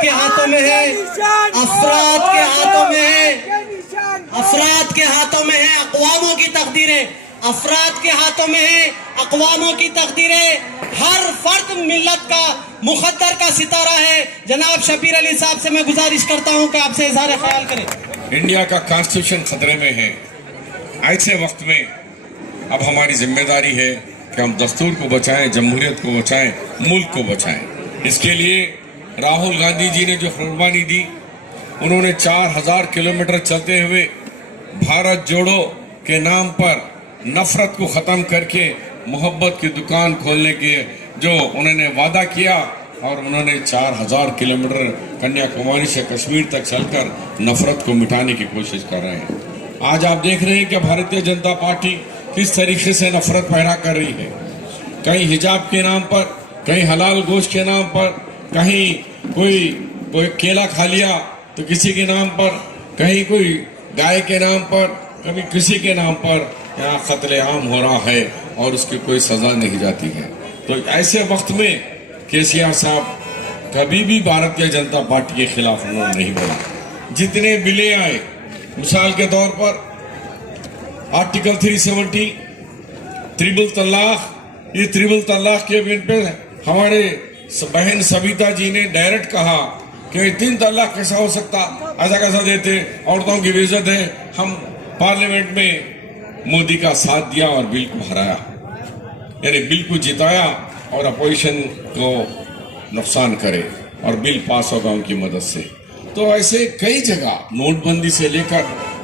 के हाथों में है, अफराद के हाथों में है, अफराद के हाथों में है अक़वामों की तकदीरें, अफराद के हाथों में है अक़वामों की तकदीरें। हर फर्द मिल्लत का मुक़द्दर का सितारा है। जनाब शबीर अली साहब से मैं गुजारिश करता हूं कि आपसे इज़हार ख्याल करें। इंडिया का कॉन्स्टिट्यूशन खतरे में है। ऐसे वक्त में अब हमारी जिम्मेदारी है कि हम दस्तूर को बचाएं, जमहूरियत को बचाएं, मुल्क को बचाएं। इसके लिए राहुल गांधी जी ने जो कुर्बानी दी, उन्होंने 4000 किलोमीटर चलते हुए भारत जोड़ो के नाम पर नफरत को ख़त्म करके मोहब्बत की दुकान खोलने के जो उन्होंने वादा किया, और उन्होंने 4000 किलोमीटर कन्याकुमारी से कश्मीर तक चलकर नफरत को मिटाने की कोशिश कर रहे हैं। आज आप देख रहे हैं कि भारतीय जनता पार्टी किस तरीके से नफरत पैदा कर रही है। कहीं हिजाब के नाम पर, कहीं हलाल गोश्त के नाम पर, कहीं कोई केला खा लिया तो किसी के नाम पर, कहीं कोई गाय के नाम पर, कभी किसी के नाम पर यहाँ कत्लेआम हो रहा है और उसकी कोई सजा नहीं जाती है। तो ऐसे वक्त में केसीआर साहब कभी भी भारतीय जनता पार्टी के खिलाफ उन्होंने नहीं बोला। जितने बिले आए, मिसाल के तौर पर आर्टिकल 370, ट्रिपल तलाक, ये ट्रिपल तलाक के बिल पे हमारे बहन सविता जी ने डायरेक्ट कहा कि 3 तलाक कैसा हो सकता, ऐसा कैसा देते, औरतों की बेइज्जत है। हम पार्लियामेंट में मोदी का साथ दिया और बिल को हराया, यानी बिल को जिताया और अपोजिशन को नुकसान करे और बिल पास होगा उनकी मदद से। तो ऐसे कई जगह नोटबंदी से लेकर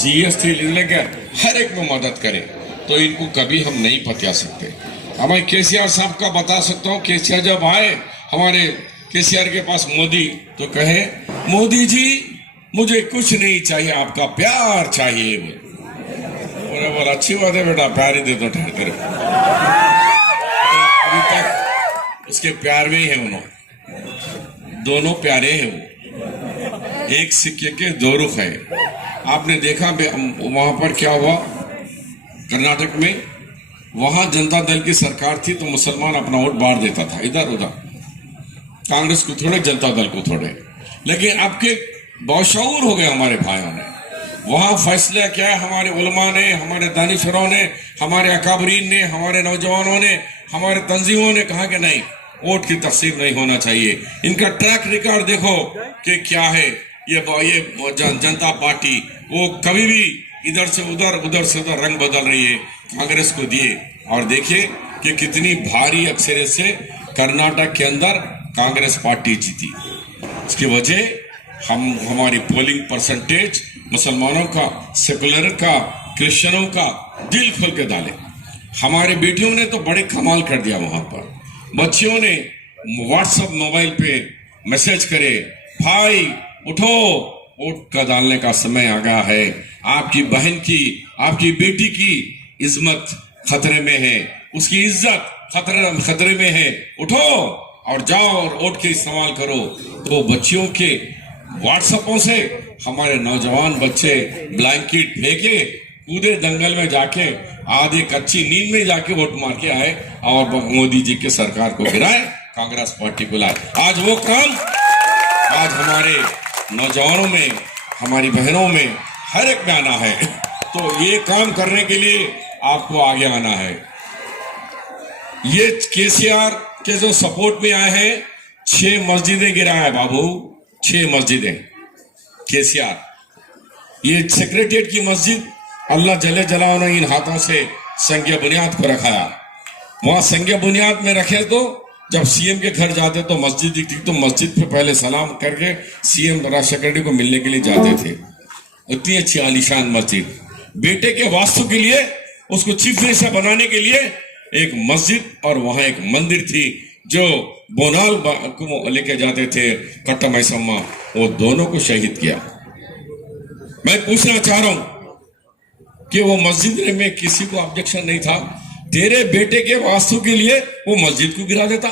जीएसटी लेकर हर एक में मदद करे, तो इनको कभी हम नहीं पतिया सकते। अब मैं केसीआर साहब का बता सकता हूँ, केसीआर जब आए हमारे केसीआर के पास मोदी, तो कहे मोदी जी मुझे कुछ नहीं चाहिए, आपका प्यार चाहिए। बोला अच्छी बात है बेटा, प्यार ही दे दो तेरे। अभी तक उसके प्यार में ही है, उन्होंने दोनों प्यारे हैं। वो एक सिक्के के 2 रुख है। आपने देखा वहां पर क्या हुआ कर्नाटक में, वहां जनता दल की सरकार थी तो मुसलमान अपना वोट बांट देता था इधर उधर, कांग्रेस को थोड़े, जनता दल को थोड़े। लेकिन अब के बाशऊर हो गए हमारे भाइयों ने। वहां फैसला क्या है, हमारे उलमा ने, हमारे दानिशरों ने, हमारे अकाबरीन ने, हमारे नौजवानों ने, हमारे तंजीमों ने कहा कि नहीं, वोट की तकसीम नहीं होना चाहिए। इनका ट्रैक रिकॉर्ड देखो कि क्या है। ये जनता पार्टी वो कभी भी इधर से उधर, उधर से उधर रंग बदल रही है, कांग्रेस को दिए। और देखिए कि कितनी भारी अक्सरियत से कर्नाटक के अंदर कांग्रेस पार्टी जीती। इसकी वजह हमारी पोलिंग परसेंटेज मुसलमानों का, सेकुलर का, क्रिश्चियनों का दिल खोल के डाले। हमारे बेटियों ने तो बड़े कमाल कर दिया। वहां पर बच्चियों ने व्हाट्सएप मोबाइल पे मैसेज करे, भाई उठो, वोट का डालने का समय आ गया है, आपकी बहन की, आपकी बेटी की इज्जत खतरे में है, उसकी इज्जत खतरे में है, उठो और जाओ और वोट के इस्तेमाल करो। तो बच्चियों के व्हाट्सएपों से हमारे नौजवान बच्चे ब्लैंकेट फेंके, कूदे दंगल में जाके, आधे कच्ची नींद में जाके वोट मार के आए और मोदी जी के सरकार को गिराए, कांग्रेस पार्टी को लाए। आज वो काम आज हमारे नौजवानों में, हमारी बहनों में, हर एक में आना है। तो ये काम करने के लिए आपको आगे आना है। ये केसीआर के जो सपोर्ट में आए हैं, 6 मस्जिदें गिराया है बाबू, 6 मस्जिदें केसीआर। ये सेक्रेटेरिएट की मस्जिद अल्लाह जले जलाओ ने इन हाथों से संज्ञा बुनियाद को रखाया। वहां संज्ञा बुनियाद में रखे तो जब सीएम के घर जाते तो मस्जिद दिखती, तो मस्जिद पे पहले सलाम करके सीएम राज सेक्रेटरी को मिलने के लिए जाते थे। इतनी अच्छी आलीशान मस्जिद, बेटे के वास्तु के लिए, उसको चीफ मिनिस्टर बनाने के लिए एक मस्जिद और वहां एक मंदिर थी जो बोनाल को लेके जाते थे कट्टा मैसम्मा, वो दोनों को शहीद किया। मैं पूछना चाह रहा हूं कि वो मस्जिद में किसी को ऑब्जेक्शन नहीं था, तेरे बेटे के वास्तु के लिए वो मस्जिद को गिरा देता।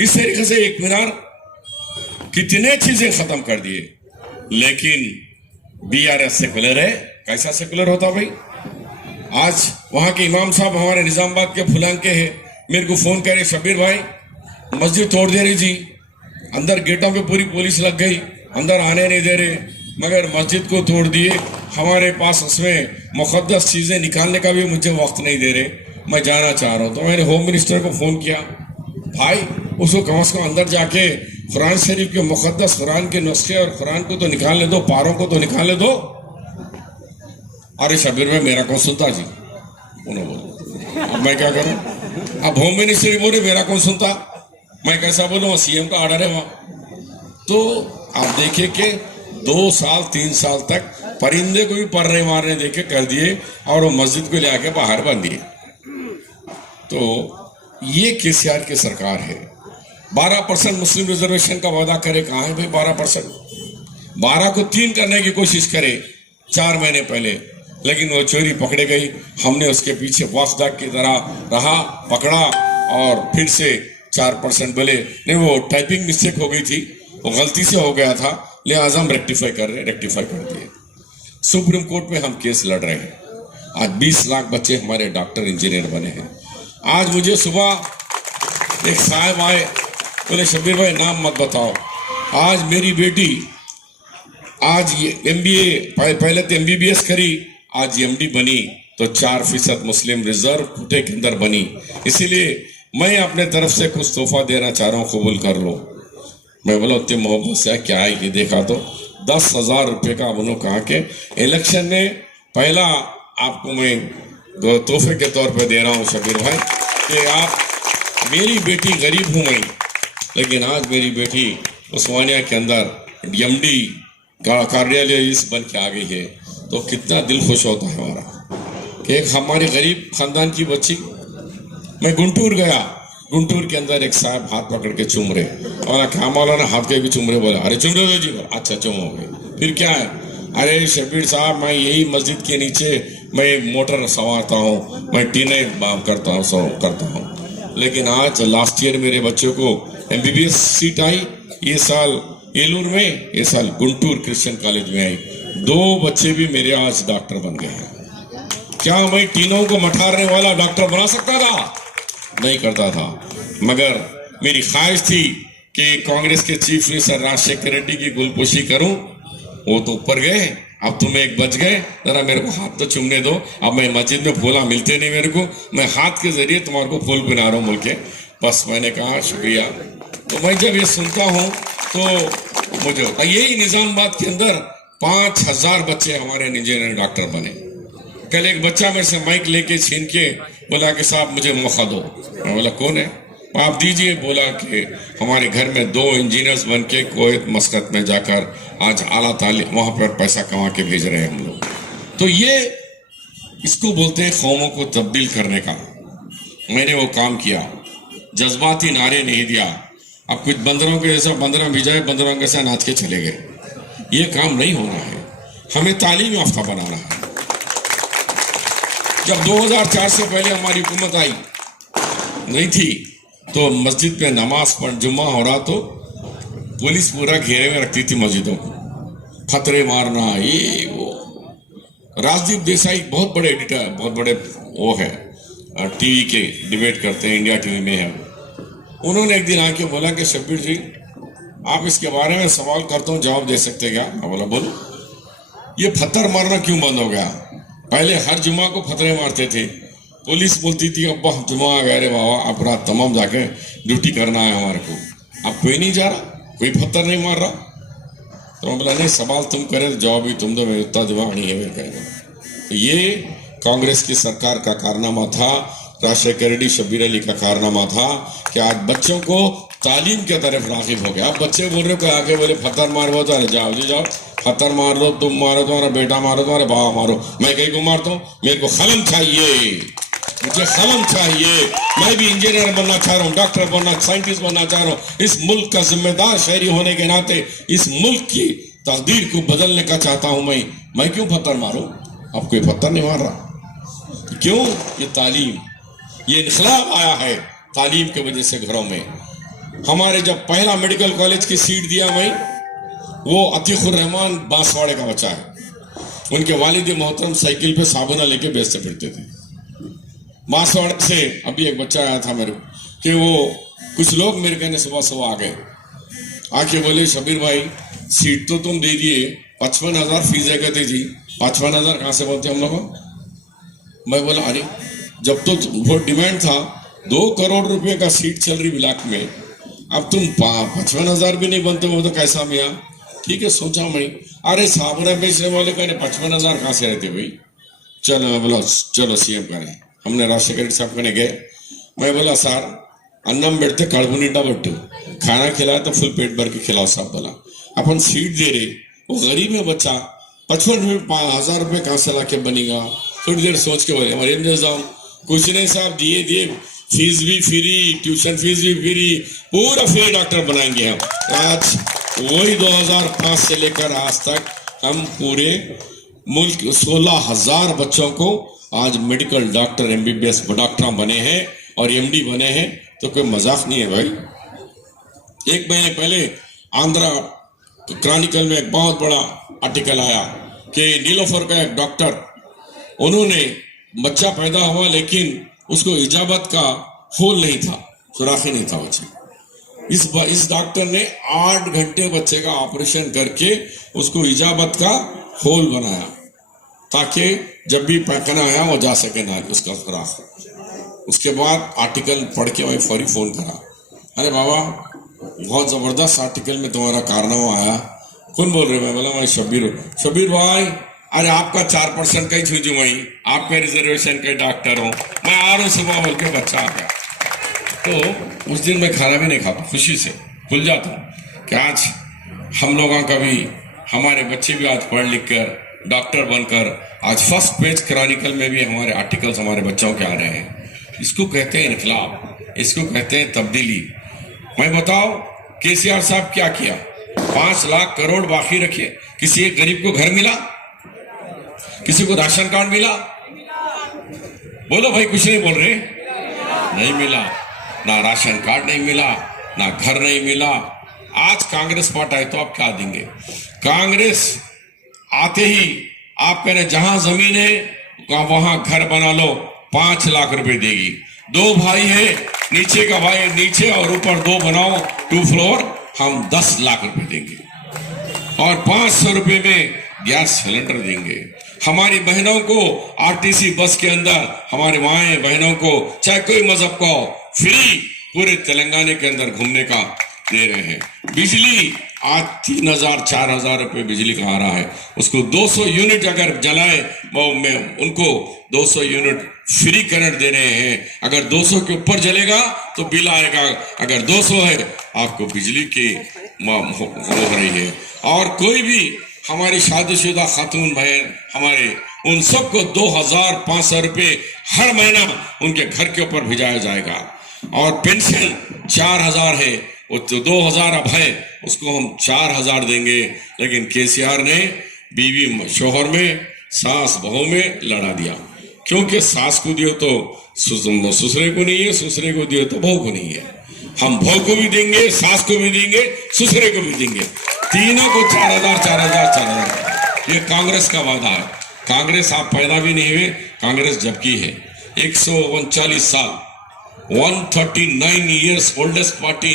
इस तरीके से एक मीनार कितने चीजें खत्म कर दिए। लेकिन बीआरएस सेकुलर है, कैसा सेकुलर होता भाई। आज वहां के इमाम साहब हमारे निजामाबाद के फुलान के हैं, मेरे को फोन करे, शबीर भाई मस्जिद तोड़ दे रही जी, अंदर गेटों पे पूरी पुलिस लग गई, अंदर आने नहीं दे रहे, मगर मस्जिद को तोड़ दिए। हमारे पास उसमें मुक़द्दस चीज़ें निकालने का भी मुझे वक्त नहीं दे रहे। मैं जाना चाह रहा हूँ। तो मैंने होम मिनिस्टर को फ़ोन किया, भाई उसको कम से कम अंदर जाके कुरान शरीफ के मुक़द्दस कुरान के नुस्खे और कुरान को तो निकालने दो, पारों को तो निकालने दो। अरे शबीर भाई मेरा कौन सुनता जी, उन्होंने बोला। अब मैं क्या करूं? अब होम मिनिस्टर ही बोले मेरा कौन सुनता, मैं कैसा बोलूं? सीएम का ऑर्डर है वहां। तो आप देखिए कि 2 साल 3 साल तक परिंदे को भी पर्रे मारने देके कर दिए और वो मस्जिद को ले आके बाहर बंद दिए। तो ये केसीआर की सरकार है। 12% मुस्लिम रिजर्वेशन का वादा करे, कहाँ है भाई 12%? 12 को 3 करने की कोशिश करे 4 महीने पहले, लेकिन वो चोरी पकड़े गई। हमने उसके पीछे वॉचडॉग की तरह रहा, पकड़ा और फिर से 4% बोले नहीं, वो टाइपिंग मिस्टेक हो गई थी, वो गलती से हो गया था, लिहाजा हम रेक्टिफाई कर दिए। सुप्रीम कोर्ट में हम केस लड़ रहे हैं। आज 20 लाख बच्चे हमारे डॉक्टर इंजीनियर बने हैं। आज मुझे सुबह एक साहब आए, बोले शबीर भाई नाम मत बताओ, आज मेरी बेटी आज ये MBA पहले तो MBBS करी, आज MD बनी, तो 4% मुस्लिम रिजर्व कोटे के अंदर बनी। इसीलिए मैं अपने तरफ से कुछ तोहफा देना चाह रहा हूँ, कबूल कर लो। मैं बोला उतनी मोहब्बत से क्या है कि देखा तो 10,000 रुपये का उन्होंने कहा कि इलेक्शन में पहला आपको मैं तोहफे के तौर पे दे रहा हूँ शबीर भाई, कि आप, मेरी बेटी गरीब हूँ मैं, लेकिन आज मेरी बेटी उस्मानिया के अंदर MD कार्यालय बन के आ गई है, तो कितना दिल खुश होता है हमारा कि एक हमारी गरीब खानदान की बच्ची। मैं गुंटूर गया, गुंटूर के अंदर एक साहब हाथ पकड़ के चूम रहे, और क्या मौलाना हाथ के भी चूम रहे, बोला अरे चूम रहे जी, अच्छा चूमोगे, फिर क्या है? अरे शबीर साहब मैं यही मस्जिद के नीचे मैं मोटर संवारता हूँ, मैं टीने करता हूँ, लेकिन आज लास्ट ईयर मेरे बच्चों को MBBS सीट आई, ये साल एलूर में, ये साल गुंटूर क्रिश्चियन कॉलेज में आई। 2 बच्चे भी मेरे आज डॉक्टर बन गए हैं। क्या मैं तीनों को मठारने वाला डॉक्टर बना सकता था? नहीं करता था, मगर मेरी ख्वाहिश थी कि कांग्रेस के चीफ मिनिस्टर राजशेखर रेड्डी की गुलपोशी करूं। वो तो ऊपर गए, अब तुम एक बच गए, जरा मेरे को हाथ तो चूमने दो। अब मैं मस्जिद में फूला मिलते नहीं मेरे को, मैं हाथ के जरिए तुम्हारे को फूल बना रहा हूँ बोल के, बस मैंने कहा शुक्रिया। तो मैं जब ये सुनता हूँ तो मुझे होता, यही निजामाबाद के अंदर 5,000 बच्चे हमारे इंजीनियर डॉक्टर बने। कल एक बच्चा मेरे से माइक लेके छीन के बोला कि साहब मुझे मौका दो। मैं बोला कौन है? आप दीजिए। बोला कि हमारे घर में 2 इंजीनियर्स बन के कुवैत मस्कत में जाकर आज आला तालीम वहाँ पर पैसा कमा के भेज रहे हैं हम लोग। तो ये इसको बोलते हैं कौमों को तब्दील करने का। मैंने वो काम किया, जज्बाती नारे नहीं दिया। अब कुछ बंदरों के जैसा बंदरा भिजाए, बंदरों के साथ नाच के चले गए, ये काम नहीं होना है। हमें तालीम याफ्ता बनाना है। जब 2004 से पहले हमारी हुकूमत आई नहीं थी, तो मस्जिद पे नमाज पढ़ जुम्मा हो रहा तो पुलिस पूरा घेरे में रखती थी मस्जिदों को, खतरे मारना, ये वो। राजदीप देसाई बहुत बड़े एडिटर, बहुत बड़े वो है, टीवी के डिबेट करते हैं, इंडिया टीवी में है। उन्होंने एक दिन आके बोला कि शब्बीर जी आप इसके बारे में सवाल करता हूँ, जवाब दे सकते क्या? मैं बोला बोलो। ये पत्थर मारना क्यों बंद हो गया? पहले हर जुमा को फतरे मारते थे, पुलिस बोलती थी अब्बा जुमा आ गया रे बाबा, अब रात तमाम जाके ड्यूटी करना है हमारे को। अब कोई नहीं जा रहा, कोई पत्थर नहीं मार रहा। तो मैं बोला नहीं, सवाल तुम करे तो जवाब भी तुम दो, मेरे उतना दिमाग नहीं है मेरे कहने। तो ये कांग्रेस की सरकार का कारनामा था, राजशेखर रेड्डी शब्बीर अली का कारनामा था कि आज बच्चों को तालीम की तरफ राग़िब हो गया। अब बच्चे बोल रहे हो आगे बोले पत्थर मार, वो तो अरे जाओ जी जाओ, पत्थर मार लो, तुम मारो, तुम्हारा बेटा मारो, तुम्हारे बाबा मारो, मैं कहीं को मारता हूँ? मेरे को कलम चाहिए, मुझे कलम चाहिए। मैं भी इंजीनियर बनना चाह रहा हूँ, डॉक्टर बनना, साइंटिस्ट बनना चाह रहा हूँ। इस मुल्क का जिम्मेदार शहरी होने के नाते इस मुल्क की तकदीर को बदलने का चाहता हूँ मैं क्यों पत्थर मारूं? अब कोई पत्थर नहीं मार रहा, क्यों? ये तालीम, ये इन्कलाब आया है तालीम की वजह से। घरों में हमारे जब पहला मेडिकल कॉलेज की सीट दिया मैं, वो अतीकुर रहमान बांसवाड़े का बच्चा है, उनके वालिद मोहतरम साइकिल पे साबुना लेके बेचते फिरते थे। बांसवाड़े से अभी एक बच्चा आया था मेरे को कि वो कुछ लोग मेरे कहने सुबह सुबह आ गए आके बोले शबीर भाई सीट तो तुम दे दिए, 55,000 फीस है कहते जी, 55,000 कहाँ से बोलते हम लोगों। मैं बोला अरे जब तो वो डिमांड था 2 करोड़ रुपए का सीट चल रही ब्लॉक में, अब तुम 55,000 भी नहीं बनते हो तो कैसा मियाँ। ठीक है सोचा मैं, अरे साबरा बेचने वाले कहने 55,000 कहाँ से रहते भाई। चलो मैं बोला चलो सीएम करें, हमने राजशेखर साहब कहने गए। मैं बोला सर अन्नम बेड़ते कड़बू नीटा बट्टू, खाना खिलाया तो फुल पेट भर के खिलाओ साहब। बोला अपन सीट दे रहे, वो गरीब है बच्चा, 55,000 रुपये कहाँ से ला के बनेगा। थोड़ी देर सोच के बोले मरीन जाऊँ, कुछ नहीं साहब दिए फीस भी फ्री, ट्यूशन फीस भी फ्री, पूरा फ्री डॉक्टर बनाएंगे हम। आज वही 2005 से लेकर आज तक हम पूरे मुल्क 16,000 बच्चों को आज मेडिकल डॉक्टर एमबीबीएस डॉक्टर बने हैं और एमडी बने हैं, तो कोई मजाक नहीं है भाई। एक महीने पहले आंध्रा क्रॉनिकल में एक बहुत बड़ा आर्टिकल आया कि नीलोफर का एक डॉक्टर, उन्होंने बच्चा पैदा हुआ लेकिन उसको इजाबत का होल नहीं था, सुराख ही नहीं था बच्चे। इस डॉक्टर ने 8 घंटे बच्चे का ऑपरेशन करके उसको इजाबत का होल बनाया ताकि जब भी पैखाना आया वो जा सके ना उसका सुराख। उसके बाद आर्टिकल पढ़ के मैं फौरी फोन करा, अरे बाबा बहुत जबरदस्त आर्टिकल में तुम्हारा कारनामा आया, कौन बोल रहे। मैं बोला मैं शबीर भाई, अरे आपका 4% का ही छूजू वही, आपका रिजर्वेशन का डॉक्टर हूँ, मैं आ रहा हूँ सुबह बोल के बच्चा आ गया। तो उस दिन मैं खाना भी नहीं खाता, खुशी से भूल जाता हूँ कि आज हम लोगों का भी, हमारे बच्चे भी आज पढ़ लिख कर डॉक्टर बनकर आज फर्स्ट पेज क्रॉनिकल में भी हमारे आर्टिकल्स हमारे बच्चों के आ रहे हैं। इसको कहते हैं इनकलाब, इसको कहते हैं तब्दीली। मैं बताओ केसीआर साहब क्या किया, 5 लाख करोड़ बाकी रखे, किसी एक गरीब को घर मिला, किसी को राशन कार्ड मिला? बोलो भाई, कुछ नहीं बोल रहे, नहीं मिला, ना राशन कार्ड नहीं मिला, ना घर नहीं मिला। आज कांग्रेस पार्टी है तो आप क्या देंगे? कांग्रेस आते ही आप कह रहे जहां जमीन है वहां घर बना लो, 5 लाख रुपए देगी। 2 भाई है, नीचे का भाई नीचे और ऊपर 2 बनाओ 2 फ्लोर, हम 10 लाख रुपए देंगे और 500 रुपए में गैस सिलेंडर देंगे। हमारी बहनों को आरटीसी बस के अंदर, हमारे माएं बहनों को चाहे कोई मजहब को फ्री पूरे तेलंगाना के अंदर घूमने का दे रहे हैं। बिजली आज 3,000 4,000 रुपए बिजली का आ रहा है, उसको 200 यूनिट अगर जलाए में उनको 200 यूनिट फ्री करंट दे रहे हैं। अगर 200 के ऊपर जलेगा तो बिल आएगा, अगर 200 है आपको बिजली की हो रही है। और कोई भी हमारी शादीशुदा खातून बहन हमारे, उन सबको 2,500 रुपए हर महीना उनके घर के ऊपर भिजाया जाएगा। और पेंशन 4,000 है, वो तो 2,000 अब है, उसको हम 4,000 देंगे। लेकिन केसीआर ने बीवी शोहर में, सास बहू में लड़ा दिया, क्योंकि सास को दियो तो ससुरे को नहीं है, ससुरे को दियो तो बहू को नहीं है। हम बहू को भी देंगे, सास को भी देंगे, ससुरे को भी देंगे, तीनों को 4,000 4,000 4,000। ये कांग्रेस का वादा है। कांग्रेस आप पैदा भी नहीं हुए, कांग्रेस जब की है 139 साल, 139 years oldest party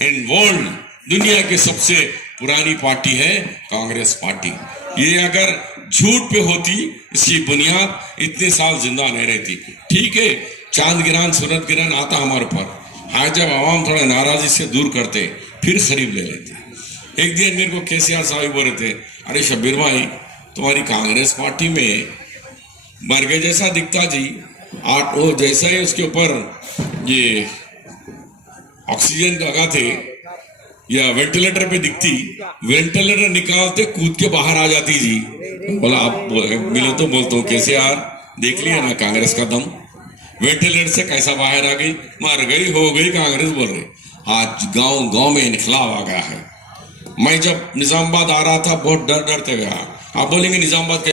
in world, दुनिया की सबसे पुरानी पार्टी है कांग्रेस पार्टी। ये अगर झूठ पे होती, इसकी बुनियाद इतने साल जिंदा नहीं रहती। ठीक है, चांद गिरान सूरत गिरान आता हमारे ऊपर, आज जब आवाम थोड़ा नाराजी से दूर करते फिर खरीब ले लेते। एक दिन मेरे को केसीआर साहब बोल रहे थे, अरे शब्बीर भाई तुम्हारी कांग्रेस पार्टी में मरगे जैसा दिखता जी, वो जैसा ही उसके ऊपर ये ऑक्सीजन लगाते या वेंटिलेटर पे दिखती, वेंटिलेटर निकालते कूद के बाहर आ जाती जी। बोला आप मिले तो बोलता हूँ केसीआर, देख लिया ना कांग्रेस का दम, वेंटिलेटर से कैसा बाहर आ गई, मर गई, हो गई कांग्रेस बोल रहे। आज गांव गांव में इनकलाब आ गया है। मैं जब निजामाबाद आ रहा था बहुत डरते गया। आप बोलेंगे निजामाबाद